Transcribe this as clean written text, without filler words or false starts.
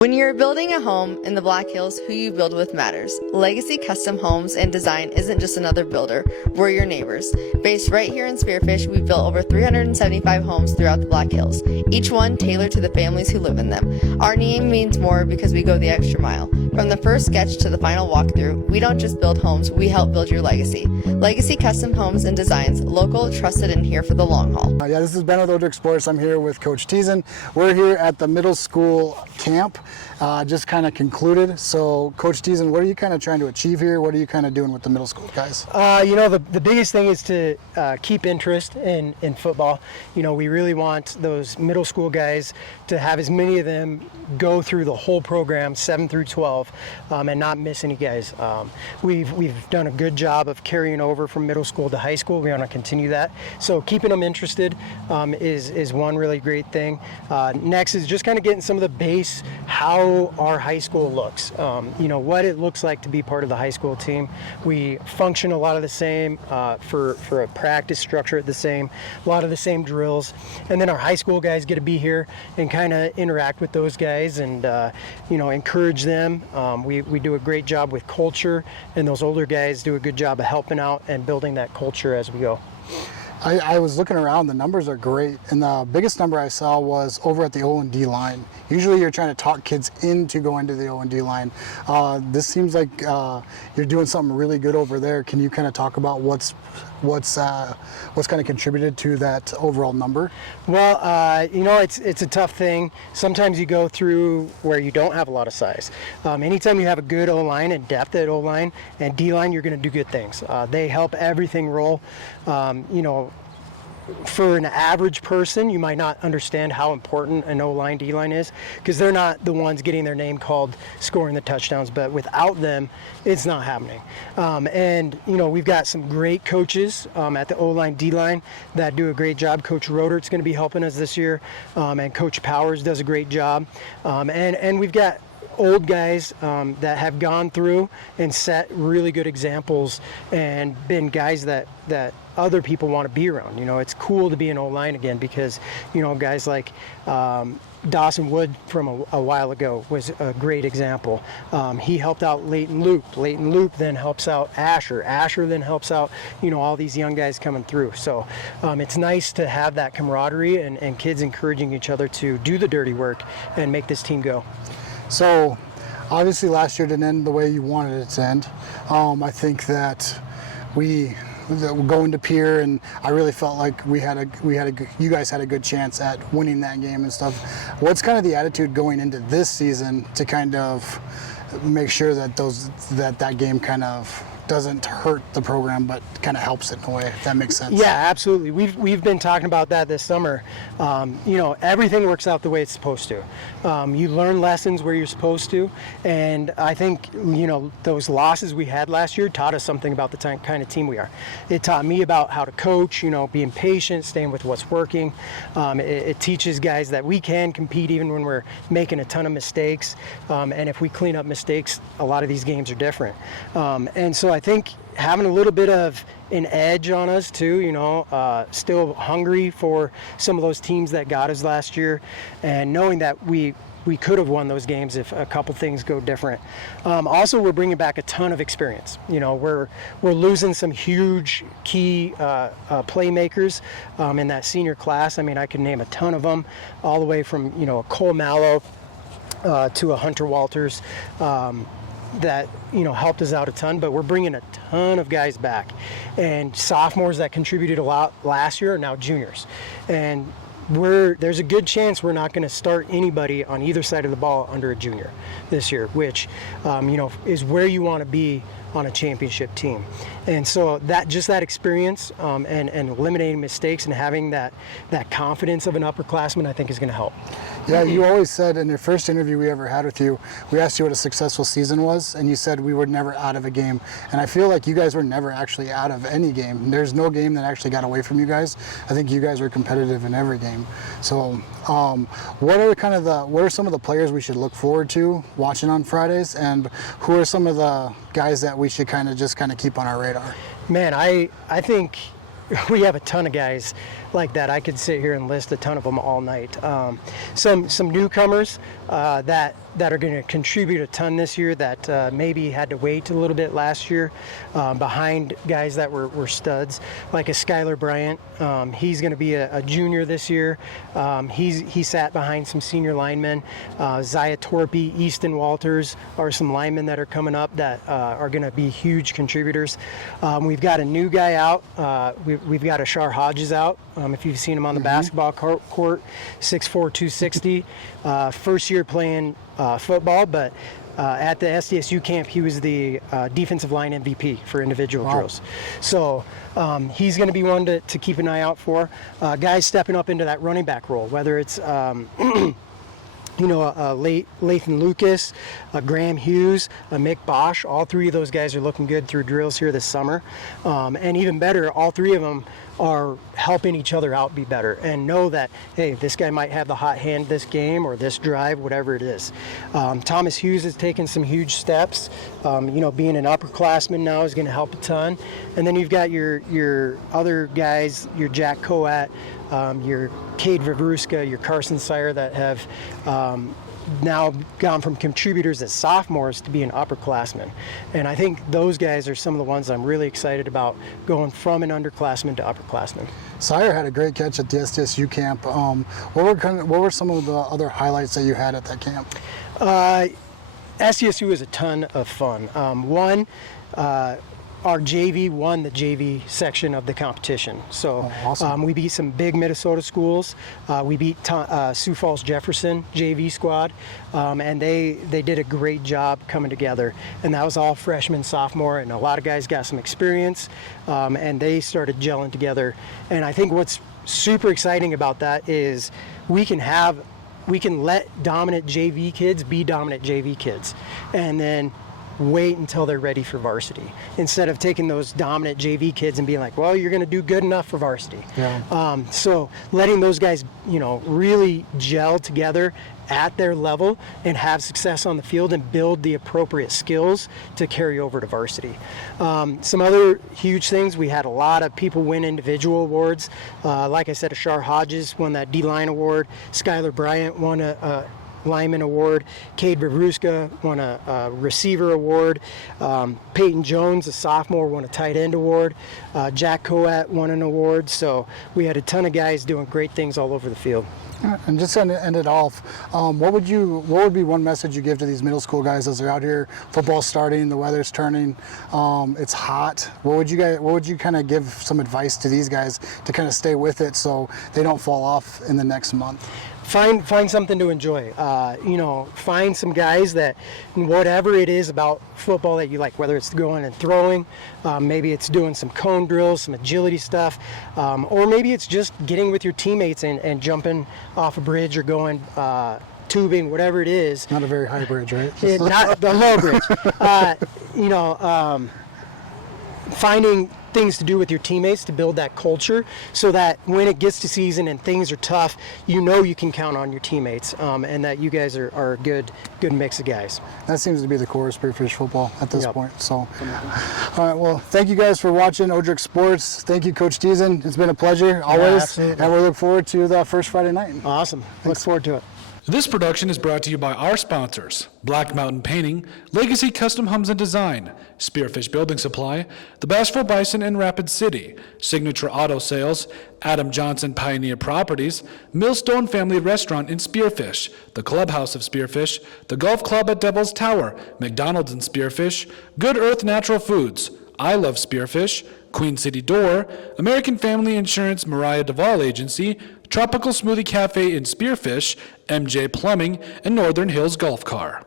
When you're building a home in the Black Hills, who you build with matters. Legacy Custom Homes and Design isn't just another builder, we're your neighbors. Based right here in Spearfish, we've built over 375 homes throughout the Black Hills, each one tailored to the families who live in them. Our name means more because we go the extra mile. From the first sketch to the final walkthrough, we don't just build homes, we help build your legacy. Legacy Custom Homes and Designs, local, trusted, and here for the long haul. This is Ben with Odrix Sports. I'm here with Coach Tieszen. We're here at the middle school camp. Just kind of concluded. So, Coach Tieszen, what are you kind of trying to achieve here? What are you kind of doing with the middle school guys? The biggest thing is to keep interest in football. We really want those middle school guys to have as many of them go through the whole program, 7 through 12, and not miss any guys. We've done a good job of carrying over from middle school to high school. We want to continue that. So keeping them interested is one really great thing. Next is just kind of getting some of the base, how our high school looks, what it looks like to be part of the high school team. We function a lot of the same for a practice structure, the same, a lot of the same drills, and then our high school guys get to be here and kind of interact with those guys and encourage them. We do a great job with culture, and those older guys do a good job of helping out and building that culture as we go. I was looking around, the numbers are great, and the biggest number I saw was over at the O&D line. Usually you're trying to talk kids into going to the O&D line. This seems like you're doing something really good over there. Can you kind of talk about what's kind of contributed to that overall number? Well, it's a tough thing. Sometimes you go through where you don't have a lot of size. Anytime you have a good O-line and depth at O-line and D-line, you're going to do good things. They help everything roll. For an average person, you might not understand how important an O-line, D-line is because they're not the ones getting their name called scoring the touchdowns, but without them, it's not happening. We've got some great coaches at the O-line, D-line that do a great job. Coach Rodert's going to be helping us this year, and Coach Powers does a great job. And we've got old guys that have gone through and set really good examples and been guys that other people want to be around. It's cool to be an O-line again because, guys like Dawson Wood from a while ago was a great example. He helped out Leighton Loop. Leighton Loop then helps out Asher. Asher then helps out, all these young guys coming through. So it's nice to have that camaraderie and kids encouraging each other to do the dirty work and make this team go. So obviously last year didn't end the way you wanted it to end. I think that we're going to Pier, and I really felt like you guys had a good chance at winning that game and stuff. What's kind of the attitude going into this season to kind of make sure that that game kind of doesn't hurt the program, but kind of helps it in a way, if that makes sense? Yeah, absolutely. We've been talking about that this summer. Everything works out the way it's supposed to. You learn lessons where you're supposed to, and I think those losses we had last year taught us something about the kind of team we are. It taught me about how to coach, being patient, staying with what's working. It teaches guys that we can compete even when we're making a ton of mistakes, and if we clean up mistakes, a lot of these games are different. And so I think having a little bit of an edge on us too, still hungry for some of those teams that got us last year, and knowing that we could have won those games if a couple things go different. Also, we're bringing back a ton of experience. We're losing some huge key playmakers in that senior class. I mean, I could name a ton of them, all the way from a Cole Mallow to a Hunter Walters. That helped us out a ton, but we're bringing a ton of guys back, and sophomores that contributed a lot last year are now juniors, and there's a good chance we're not going to start anybody on either side of the ball under a junior this year, which is where you want to be on a championship team. And so that experience and eliminating mistakes and having that confidence of an upperclassman, I think, is going to help. Yeah, you always said in your first interview we ever had with you, we asked you what a successful season was, and you said we were never out of a game. And I feel like you guys were never actually out of any game. There's no game that actually got away from you guys. I think you guys were competitive in every game. So what are some of the players we should look forward to watching on Fridays, and who are some of the guys that we should kind of keep on our radar? Man, I think we have a ton of guys like that. I could sit here and list a ton of them all night. Some newcomers that are going to contribute a ton this year that maybe had to wait a little bit last year behind guys that were studs, like a Skylar Bryant. He's going to be a junior this year. He sat behind some senior linemen. Zaya Torpy, Easton Walters are some linemen that are coming up that are going to be huge contributors. We've got a new guy out. We've got Ashar Hodges out. If you've seen him on the basketball court, 6'4", 260. First year playing football, but at the SDSU camp, he was the defensive line MVP for individual drills. So he's going to be one to keep an eye out for. Guys stepping up into that running back role, whether it's Lathan Lucas, Graham Hughes, Mick Bosch. All three of those guys are looking good through drills here this summer. And even better, all three of them are helping each other out be better and know that, hey, this guy might have the hot hand this game or this drive, whatever it is. Thomas Hughes has taken some huge steps. Being an upperclassman now is going to help a ton. And then you've got your other guys, your Jack Coat, your Cade Vavruska, your Carson Sire that have now gone from contributors as sophomores to being upperclassmen. And I think those guys are some of the ones I'm really excited about, going from an underclassman to upperclassman. Sire had a great catch at the SDSU camp. What were some of the other highlights that you had at that camp? SDSU was a ton of fun. Our JV won the JV section of the competition. So awesome. We beat some big Minnesota schools. We beat Sioux Falls Jefferson JV squad, and they did a great job coming together. And that was all freshman, sophomore, and a lot of guys got some experience, and they started gelling together. And I think what's super exciting about that is we can let dominant JV kids be dominant JV kids, and then wait until they're ready for varsity, instead of taking those dominant JV kids and being like, well, you're going to do good enough for varsity. Yeah. So letting those guys, really gel together at their level and have success on the field and build the appropriate skills to carry over to varsity. Some other huge things, we had a lot of people win individual awards. Like I said, Ashar Hodges won that D-line award. Skylar Bryant won a lineman award. Cade Vavruska won a receiver award. Peyton Jones, a sophomore, won a tight end award. Jack Coat won an award. So we had a ton of guys doing great things all over the field. And just to end it off, what would be one message you give to these middle school guys as they're out here, football's starting, the weather's turning, it's hot? What would you kind of give some advice to these guys to kind of stay with it so they don't fall off in the next month? Find something to enjoy. Find some guys that, whatever it is about football that you like, whether it's going and throwing, maybe it's doing some cone drills, some agility stuff, or maybe it's just getting with your teammates and jumping off a bridge or going tubing, whatever it is. Not a very high bridge, right? Not the low bridge. Finding things to do with your teammates to build that culture so that when it gets to season and things are tough, you can count on your teammates, and that you guys are a good mix of guys. That seems to be the core of Spearfish football at this point. So, all right, well, thank you guys for watching Odrix Sports. Thank you, Coach Tieszen. It's been a pleasure, always, and we look forward to the first Friday night. Awesome. Look forward to it. This production is brought to you by our sponsors: Black Mountain Painting, Legacy Custom Homes and Design, Spearfish Building Supply, the Bashful Bison in Rapid City, Signature Auto Sales, Adam Johnson Pioneer Properties, Millstone Family Restaurant in Spearfish, the Clubhouse of Spearfish, the Golf Club at Devil's Tower, McDonald's in Spearfish, Good Earth Natural Foods, I Love Spearfish, Queen City Door, American Family Insurance Mariah Duvall Agency, Tropical Smoothie Cafe in Spearfish, MJ Plumbing, and Northern Hills Golf Car.